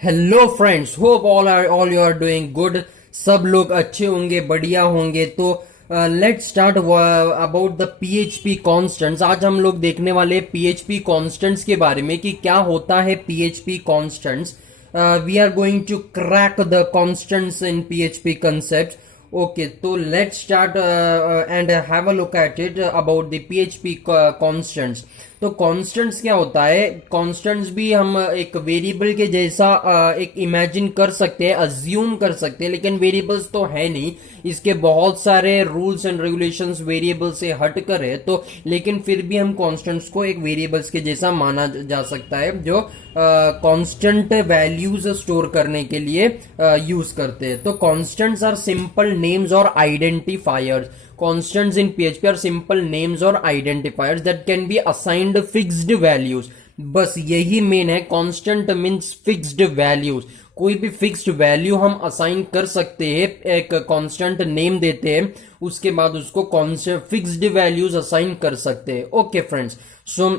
Hello friends, hope all you are doing good. सब लोग अच्छे होंगे, बढ़िया होंगे। तो let's start about the PHP constants. आज हम लोग देखने वाले पीएचपी कॉन्स्टेंट्स के बारे में कि क्या होता है PHP constants. We are going to crack the constants in PHP concept. Okay, तो let's start and have a look at it about the PHP constants. तो कॉन्स्टेंट्स क्या होता है? कॉन्स्टेंट्स भी हम एक वेरिएबल के जैसा एक इमेजिन कर सकते हैं, अज्यूम कर सकते हैं, लेकिन वेरिएबल्स तो है नहीं। इसके बहुत सारे रूल्स एंड रेगुलेशंस वेरिएबल से हट कर है, तो लेकिन फिर भी हम कॉन्स्टेंट्स को एक वेरिएबल्स के जैसा माना जा सकता है, जो कांस्टेंट वैल्यूज स्टोर करने के लिए यूज करते हैं। तो कॉन्स्टेंट्स आर सिंपल नेम्स और identifiers. Constants in PHP are simple names or identifiers that can be assigned fixed values. बस यही मेन है। Constant means fixed values. कोई भी फिक्स्ड वैल्यू हम असाइन कर सकते हैं, एक कांस्टेंट नेम देते हैं, उसके बाद उसको फिक्स्ड वैल्यूज असाइन कर सकते हैं। ओके फ्रेंड्स, सो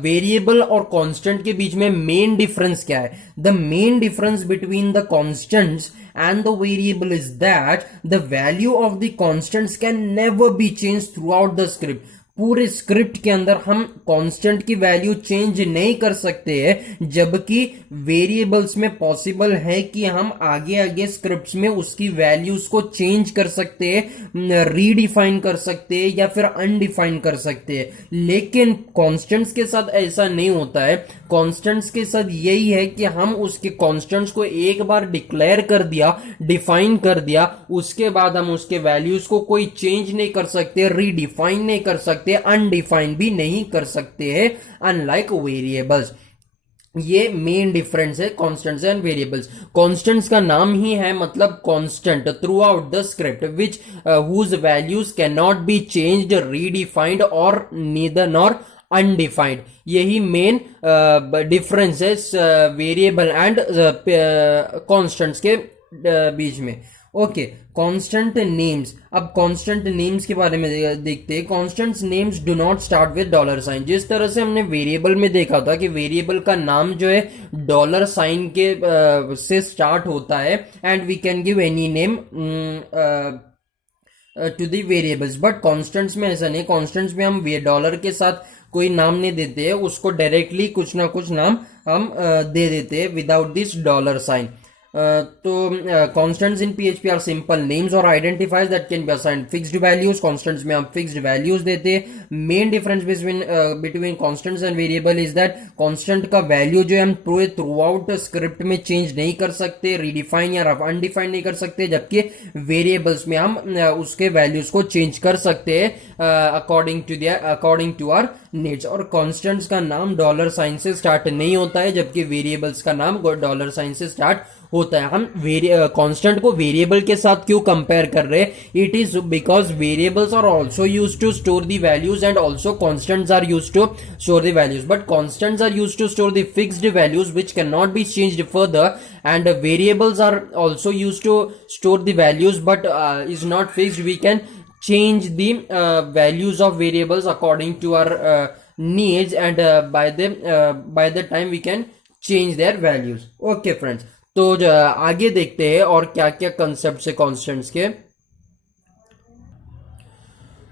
वेरिएबल और कांस्टेंट के बीच में मेन डिफरेंस क्या है? The main difference between the constants and the variable is that the value of the constants can never be changed throughout the script. पूरे स्क्रिप्ट के अंदर हम कांस्टेंट की वैल्यू चेंज नहीं कर सकते हैं, जबकि वेरिएबल्स में पॉसिबल है कि हम आगे आगे स्क्रिप्ट्स में उसकी वैल्यूज को चेंज कर सकते हैं, रीडिफाइन कर सकते हैं या फिर अनडिफाइन कर सकते हैं। लेकिन कांस्टेंट्स के साथ ऐसा नहीं होता है। कांस्टेंट्स के साथ यही है कि हम उसके कांस्टेंट्स को एक बार डिक्लेयर कर दिया, डिफाइन कर दिया, उसके बाद हम उसके वैल्यूज को कोई चेंज नहीं कर सकते, रीडिफाइन नहीं कर सकते, अनडिफाइन भी नहीं कर सकते हैं, अनलाइक वेरिएबल्स। ये मेन डिफरेंस है कांस्टेंट्स एंड वेरिएबल्स। कांस्टेंट्स का नाम ही है मतलब constant throughout the script which whose values can not be changed, redefined और नीदर नॉर अनडिफाइंड। यही मेन डिफरेंस है वेरिएबल एंड कांस्टेंट्स के बीच में। Okay, constant names. अब कांस्टेंट नेम्स के बारे में देखते हैं। Constant names do not start with dollar sign. जिस तरह से हमने वेरिएबल में देखा था कि वेरिएबल का नाम जो है डॉलर साइन के से स्टार्ट होता है, and we can give any name to the variables. But constants में ऐसा नहीं। कॉन्स्टेंट्स में हम डॉलर के साथ कोई नाम नहीं देते हैं, उसको डायरेक्टली कुछ ना कुछ नाम हम दे देते हैं विदाउट दिस डॉलर साइन। तो constants in PHP are simple names और identifiers that can be assigned fixed values. Constants में हम फिक्स्ड वैल्यूज देते हैं। Main difference between constants and variable is that constant का वैल्यू जो है हम पूरे थ्रू आउट स्क्रिप्ट में चेंज नहीं कर सकते, रीडिफाइन या अनडिफाइन नहीं कर सकते, जबकि वेरिएबल्स में हम उसके वैल्यूज को चेंज कर सकते हैं अकॉर्डिंग टू आवर नीड्स। और कांस्टेंट्स का नाम डॉलर साइन से स्टार्ट नहीं होता है, जबकि वेरिएबल्स का नाम डॉलर साइन से स्टार्ट होता है। हम कांस्टेंट को वेरिएबल के साथ क्यों कंपेयर कर रहे हैं? It is because variables are also use to store the values and also constants are use to store the values, but constants are use to store the fixed values which cannot be changed further, and variables are also used to store the values but is not fixed. We can change the values of variables according to our needs, and by the time we can change their values. Okay friends, तो आगे देखते हैं और क्या क्या concept है constants के।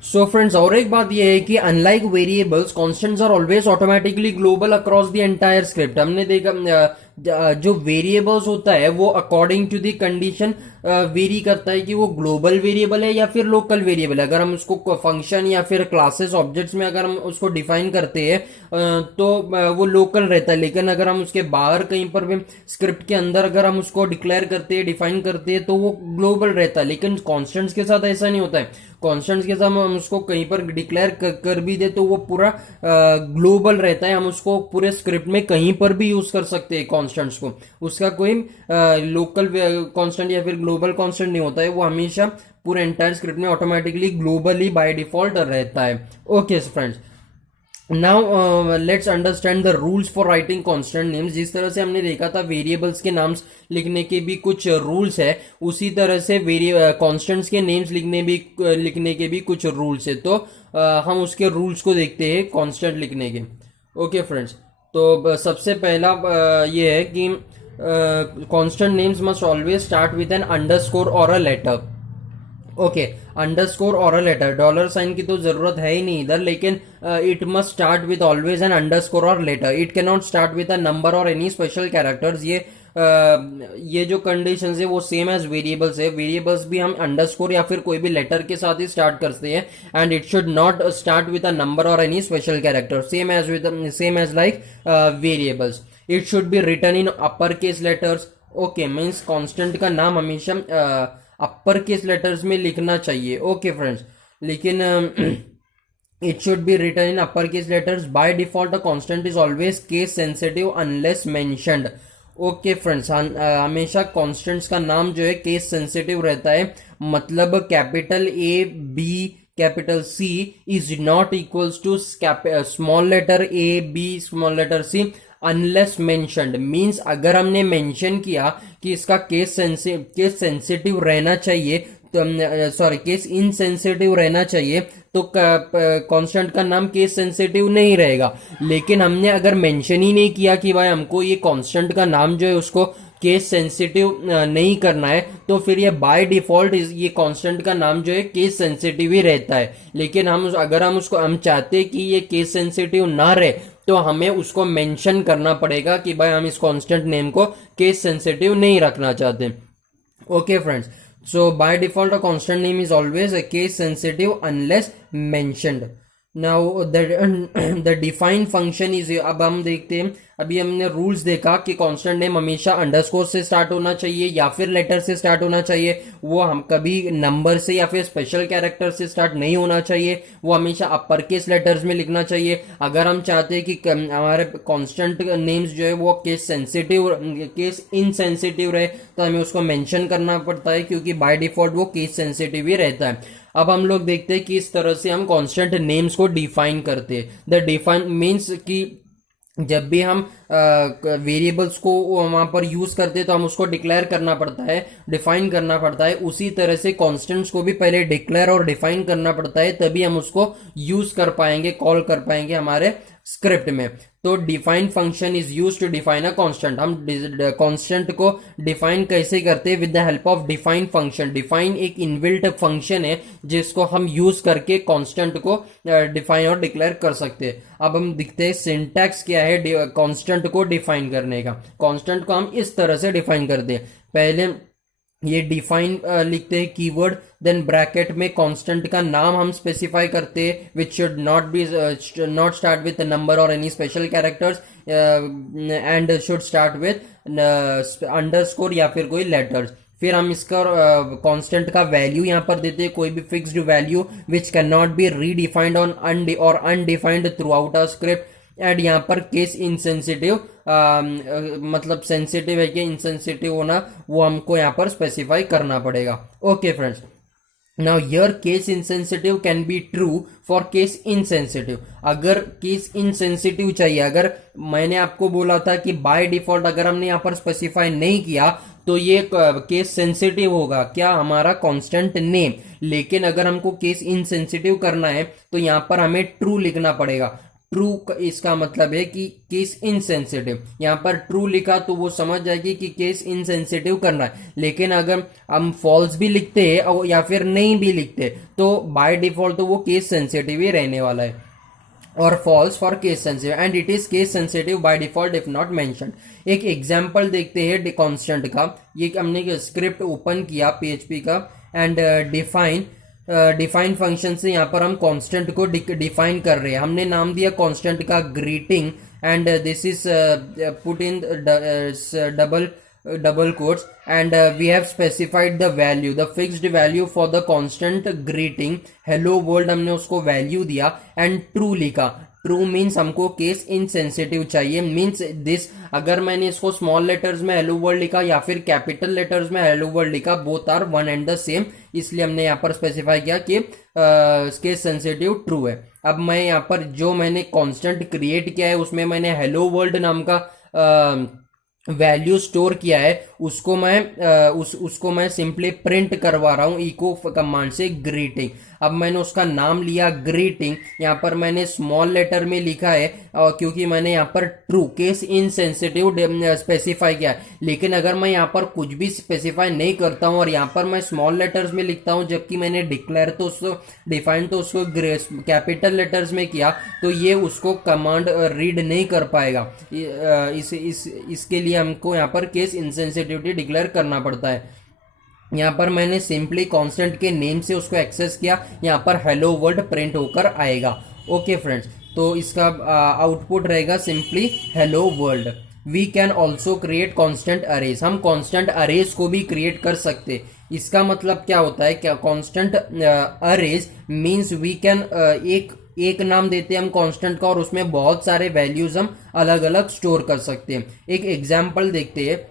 So friends, और एक बात यह है कि unlike variables, constants are always automatically global across the entire script. हमने देखा जो वेरिएबल्स होता है वो according to the condition vary करता है कि वो ग्लोबल वेरिएबल है या फिर लोकल वेरिएबल है। अगर हम उसको फंक्शन या फिर क्लासेस ऑब्जेक्ट्स में अगर हम उसको डिफाइन करते हैं तो वो लोकल रहता है, लेकिन अगर हम उसके बाहर कहीं पर भी स्क्रिप्ट के अंदर अगर हम उसको डिक्लेयर करते हैं, डिफाइन करते हैं, तो वो ग्लोबल रहता है। लेकिन कॉन्स्टेंट्स के साथ ऐसा नहीं होता है। कॉन्स्टेंट्स के साथ हम उसको कहीं पर डिक्लेयर कर भी दे तो वो पूरा ग्लोबल रहता है। हम उसको पूरे स्क्रिप्ट में कहीं पर भी यूज कर सकते हैं कॉन्स्टेंट्स को। उसका कोई लोकल कॉन्स्टेंट या फिर ग्लोबल कॉन्स्टेंट नहीं होता है, वो हमेशा पूरे एंटायर स्क्रिप्ट में ऑटोमेटिकली ग्लोबली बाय डिफॉल्ट रहता है। Okay friends, now let's understand the rules for writing constant names. जिस तरह से हमने देखा था वेरिएबल्स के नाम्स लिखने के भी कुछ रूल्स है, उसी तरह से कांस्टेंट्स के नेम्स लिखने के भी कुछ रूल्स है। तो हम उसके रूल्स को देखते हैं कांस्टेंट लिखने के। ओके फ्रेंड्स, तो सबसे पहला ये है कि constant names must always start with an underscore or a letter. Okay, underscore और अ लेटर, डॉलर साइन की तो जरूरत है ही नहीं इधर, लेकिन it must start with always an underscore और letter. It can not start with a number और एनी स्पेशल कैरेक्टर्स. ये जो कंडीशंस है वो सेम एज वेरिएबल्स है. वेरिएबल्स भी हम अंडरस्कोर या फिर कोई भी लेटर के साथ ही स्टार्ट करते हैं. And it should not start with a number और any special character, same as like variables. It should be written in upper case letters. Okay, means constant का नाम हमेशा अपर केस लेटर्स में लिखना चाहिए. ओके फ्रेंड्स, लेकिन it should be written in upper case letters. By default a constant is always case sensitive unless mentioned. Okay friends, हमेशा constants का नाम जो है केस सेंसिटिव रहता है. मतलब capital A B capital C is not equals to small letter A B small letter C unless mentioned. Means अगर हमने मेंशन किया कि इसका केस सेंसिटिव रहना चाहिए, तो सॉरी केस इनसेंसिटिव रहना चाहिए, तो कांस्टेंट का नाम केस सेंसिटिव नहीं रहेगा. लेकिन हमने अगर मेंशन ही नहीं किया कि भाई हमको ये कांस्टेंट का नाम जो है उसको केस सेंसिटिव नहीं करना है, तो फिर ये बाय डिफॉल्ट ये कांस्टेंट का नाम जो है केस सेंसिटिव ही रहता है. लेकिन अगर हम चाहते हैं कि ये केस सेंसिटिव ना रहे, तो हमें उसको मेंशन करना पड़ेगा कि भाई हम इस कांस्टेंट नेम को केस सेंसिटिव नहीं रखना चाहते. Okay friends, so by default a constant name is always a case sensitive unless mentioned. now the define function is, अब हम देखते हैं, अभी हमने रूल्स देखा कि कांस्टेंट नेम हमेशा अंडरस्कोर से स्टार्ट होना चाहिए या फिर लेटर से स्टार्ट होना चाहिए. वो हम कभी नंबर से या फिर स्पेशल कैरेक्टर से स्टार्ट नहीं होना चाहिए. वो हमेशा अपर केस लेटर्स में लिखना चाहिए. अगर हम चाहते हैं कि हमारे कांस्टेंट नेम्स जो है वो केस इनसेंसिटिव रहे, तो हमें उसको मेंशन करना पड़ता है, क्योंकि बाय डिफॉल्ट वो केस सेंसिटिव ही रहता है. अब हम लोग देखते हैं कि इस तरह से हम कांस्टेंट नेम्स को डिफाइन करते हैं. द डिफाइन मीन्स कि जब भी हम वेरिएबल्स को वहां पर यूज करते हैं तो हम उसको डिक्लेयर करना पड़ता है, डिफाइन करना पड़ता है. उसी तरह से कांस्टेंट्स को भी पहले डिक्लेयर और डिफाइन करना पड़ता है, तभी हम उसको यूज कर पाएंगे, कॉल कर पाएंगे हमारे स्क्रिप्ट में. तो define function is use to define a constant. हम कांस्टेंट को डिफाइन कैसे करते हैं? With the help of define function. Define एक इनबिल्ट फंक्शन है जिसको हम यूज करके कांस्टेंट को डिफाइन और डिक्लेयर कर सकते हैं. अब हम देखते हैं सिंटैक्स क्या है कांस्टेंट को डिफाइन करने का. कांस्टेंट को हम इस तरह से डिफाइन करते हैं. पहले ये डिफाइन लिखते हैं कीवर्ड, देन ब्रैकेट में कांस्टेंट का नाम हम स्पेसिफाई करते हैं, which should not start with number और any special characters, and should start with underscore या फिर कोई लेटर्स. फिर हम इसका कांस्टेंट का वैल्यू यहाँ पर देते हैं, कोई भी fixed value which can not be redefined on और undefined throughout a script. And यहाँ पर केस इनसेंसिटिव, मतलब सेंसिटिव है कि इनसेंसिटिव होना, वो हमको यहाँ पर स्पेसिफाई करना पड़ेगा. Okay friends, now here case insensitive can be true for case insensitive. अगर केस इनसेंसिटिव चाहिए, अगर मैंने आपको बोला था कि बाय डिफॉल्ट अगर हमने यहाँ पर स्पेसिफाई नहीं किया तो ये केस सेंसिटिव होगा क्या? हमारा कांस्टेंट नेम. लेकिन अगर हमको केस इनसेंसिटिव करना है तो यहाँ पर हमें ट्रू लिखना पड़ेगा. ट्रू इसका मतलब है कि केस इनसेंसिटिव. यहाँ पर ट्रू लिखा तो वो समझ जाएगी कि केस इनसेंसिटिव करना है. लेकिन अगर हम फॉल्स भी लिखते हैं या फिर नहीं भी लिखते तो बाय डिफॉल्ट तो वो केस सेंसिटिव ही रहने वाला है. और false for case sensitive, and it is case sensitive by default if not mentioned. एक एग्जांपल देखते हैं कांस्टेंट का. ये हमने स्क्रिप्ट ओपन किया पीएचपी का, एंड डिफाइन फंक्शन से यहाँ पर हम कांस्टेंट को डिफाइन कर रहे हैं. हमने नाम दिया कांस्टेंट का greeting, and this is put in double quotes, and we have specified the value, the fixed value for the constant greeting. hello world हमने उसको वैल्यू दिया एंड ट्रू लिखा. ट्रू मीन्स हमको केस इनसेंसिटिव चाहिए. Means this, अगर मैंने इसको small letters में हेलो वर्ल्ड लिखा या फिर कैपिटल लेटर्स में हेलो वर्ल्ड लिखा, both are one and the same. इसलिए हमने यहाँ पर स्पेसिफाई किया कि केस सेंसिटिव ट्रू है. अब मैं यहाँ पर जो मैंने कांस्टेंट क्रिएट किया है उसमें मैंने हेलो वर्ल्ड नाम का वैल्यू स्टोर किया है, उसको मैं उसको मैं सिंपली प्रिंट करवा रहा हूँ इको कमांड से ग्रीटिंग। अब मैंने उसका नाम लिया ग्रीटिंग, यहाँ पर मैंने स्मॉल लेटर में लिखा है क्योंकि मैंने यहाँ पर ट्रू केस इनसेंसिटिव स्पेसिफाई किया है। लेकिन अगर मैं यहाँ पर कुछ भी स्पेसिफाई नहीं करता हूँ और यहाँ पर मैं स्मॉल लेटर्स में लिखता हूँ, जबकि मैंने डिक्लेयर तो उसको डिफाइन तो उसको कैपिटल लेटर्स में किया, तो ये उसको कमांड रीड नहीं कर पाएगा। इसके लिए हमको यहाँ पर केस इनसेंसिटिविटी डिक्लेयर करना पड़ता है। यहाँ पर मैंने सिंपली कांस्टेंट के नेम से उसको एक्सेस किया, यहाँ पर हेलो वर्ल्ड प्रिंट होकर आएगा। ओके फ्रेंड्स, तो इसका आउटपुट रहेगा simply hello world. We can also create constant arrays, हम कांस्टेंट अरेज को भी क्रिएट कर सकते। इसका मतलब क्या होता है, क्या constant arrays means we can एक नाम देते हैं हम कांस्टेंट का और उसमें बहुत सारे वैल्यूज हम अलग अलग स्टोर कर सकते हैं। एक एग्जांपल देखते हैं।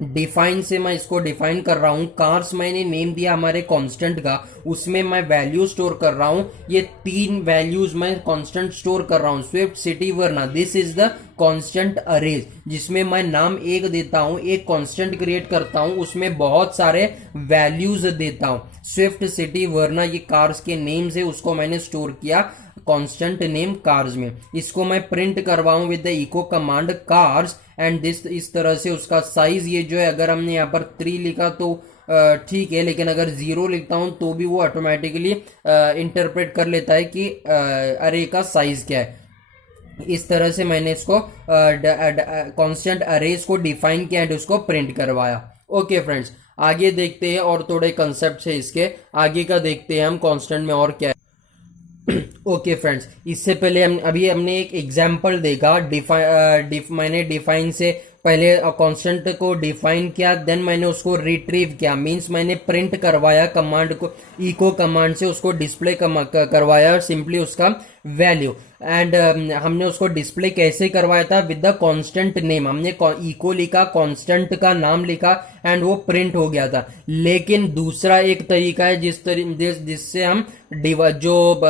डिफाइन से मैं इसको डिफाइन कर रहा हूं, कार्स मैंने नेम दिया हमारे कांस्टेंट का, उसमें मैं वैल्यू स्टोर कर रहा हूं। ये 3 वैल्यूज मैं कांस्टेंट स्टोर कर रहा हूं, Swift, City, Verna. This is the constant arrays, जिसमें मैं नाम एक देता हूं, एक कांस्टेंट क्रिएट करता हूं, उसमें बहुत सारे वैल्यूज देता हूं। स्विफ्ट, सिटी, वर्ना ये कार्स के नेम्स है, उसको मैंने स्टोर किया कांस्टेंट नेम कार्स में। इसको मैं प्रिंट करवाऊं with the echo command cars and this, इस तरह से उसका साइज ये जो है, अगर हमने यहाँ पर 3 लिखा तो ठीक है, लेकिन अगर 0 लिखता हूं तो भी वो ऑटोमेटिकली इंटरप्रेट कर लेता है कि अरे का साइज क्या है। इस तरह से मैंने इसको कांस्टेंट अरेज को डिफाइन किया एंड उसको प्रिंट करवाया। ओके फ्रेंड्स, आगे देखते हैं और थोड़े कंसेप्ट है इसके आगे का, देखते हैं हम कांस्टेंट में और क्या है। ओके फ्रेंड्स, इससे पहले हमने एक एग्जांपल देखा। मैंने डिफाइन से पहले कांस्टेंट को डिफाइन किया, देन मैंने उसको रिट्रीव किया, मींस मैंने प्रिंट करवाया कमांड को, इको कमांड से उसको डिस्प्ले करवाया सिंपली उसका वैल्यू। एंड हमने उसको डिस्प्ले कैसे करवाया था, विद द कांस्टेंट नेम। हमने इको लिखा, कांस्टेंट का नाम लिखा एंड वो प्रिंट हो गया था। लेकिन दूसरा एक तरीका है जिससे हम जो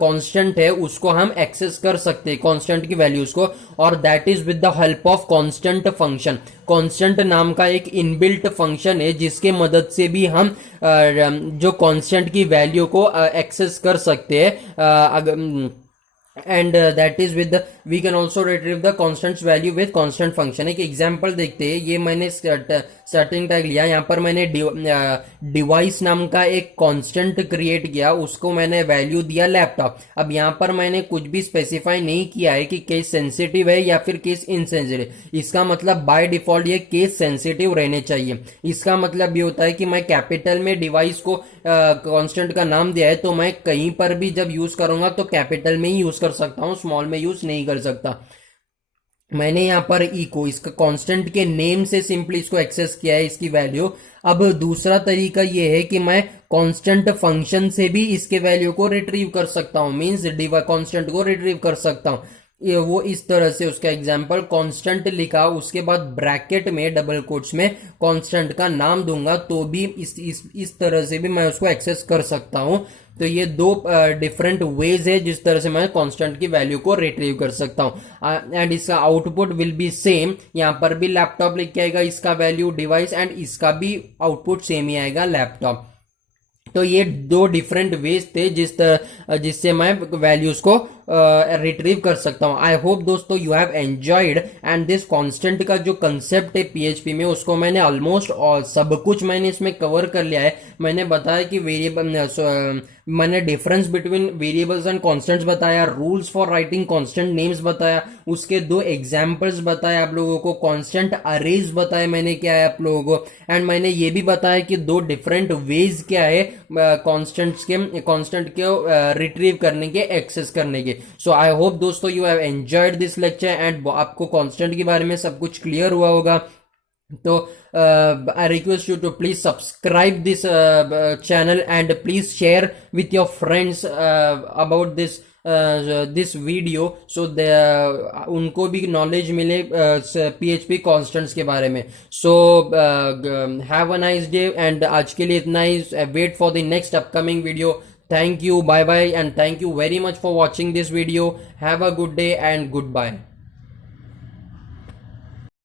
कांस्टेंट है उसको हम एक्सेस कर सकते हैं, कांस्टेंट की वैल्यूज को, और that is with the help of constant function. Constant नाम का एक इनबिल्ट फंक्शन है जिसके मदद से भी हम जो कांस्टेंट की वैल्यू को एक्सेस कर सकते हैं। And that is with we can also retrieve the constant value with constant function. एक एग्जांपल देखते हैं। ये मैंने स्टार्टिंग टैग लिया, यहाँ पर मैंने डिवाइस नाम का एक कांस्टेंट क्रिएट किया, उसको मैंने वैल्यू दिया लैपटॉप। अब यहाँ पर मैंने कुछ भी स्पेसिफाई नहीं किया है कि केस सेंसिटिव है या फिर केस इनसेंसिटिव। इसका मतलब बाय डिफॉल्ट ये केस सेंसिटिव रहने चाहिए। इसका मतलब ये होता है कि मैं कैपिटल में डिवाइस को कांस्टेंट का नाम दिया है, तो मैं कहीं पर भी जब यूज करूंगा तो कैपिटल में ही यूज कर सकता हूं, स्मॉल में यूज नहीं कर सकता। मैंने यहाँ पर इको इसका कांस्टेंट के नेम से सिंपली इसको एक्सेस किया है, इसकी वैल्यू। अब दूसरा तरीका ये है कि मैं कांस्टेंट फंक्शन से भी इसके वैल्यू को रिट्रीव कर सकता हूँ, मींस कांस्टेंट को रिट्रीव कर सकता हूँ। वो इस तरह से, उसका एग्जांपल कांस्टेंट लिखा, उसके बाद ब्रैकेट में डबल कोट्स में कांस्टेंट का नाम दूंगा, तो भी इस तरह से भी मैं उसको एक्सेस कर सकता हूं। तो ये 2 डिफरेंट वेज है जिस तरह से मैं कांस्टेंट की वैल्यू को रिट्रीव कर सकता हूं। एंड इसका आउटपुट विल बी सेम, यहां पर भी लैपटॉप लिख के आएगा इसका वैल्यू डिवाइस, एंड इसका भी आउटपुट सेम ही आएगा लैपटॉप। तो ये 2 डिफरेंट वेज थे जिससे मैं वैल्यूज को रिट्रीव कर सकता हूं। आई होप दोस्तों you have enjoyed and this constant का जो कंसेप्ट है पीएचपी में, उसको मैंने ऑलमोस्ट सब कुछ मैंने इसमें कवर कर लिया है। मैंने बताया कि मैंने difference between variables and constants बताया, rules for writing constant names बताया, उसके 2 एग्जांपल्स बताए आप लोगों को, कांस्टेंट अरेज बताया मैंने क्या है आप लोगों को, एंड मैंने ये भी बताया कि 2 डिफरेंट वेज क्या है कांस्टेंट के रिट्रीव करने के, एक्सेस करने के। सो आई होप दोस्तों you have enjoyed this lecture and आपको कांस्टेंट के बारे में सब कुछ क्लियर हुआ होगा। तो I request you to please subscribe this channel and please share with your friends about this video, so उनको भी नॉलेज मिले PHP कॉन्स्टेंट्स के बारे में। So have a nice day and आज के लिए इतना ही। Wait for the next upcoming video. Thank you, bye bye, and thank you very much for watching this video. Have a good day and goodbye.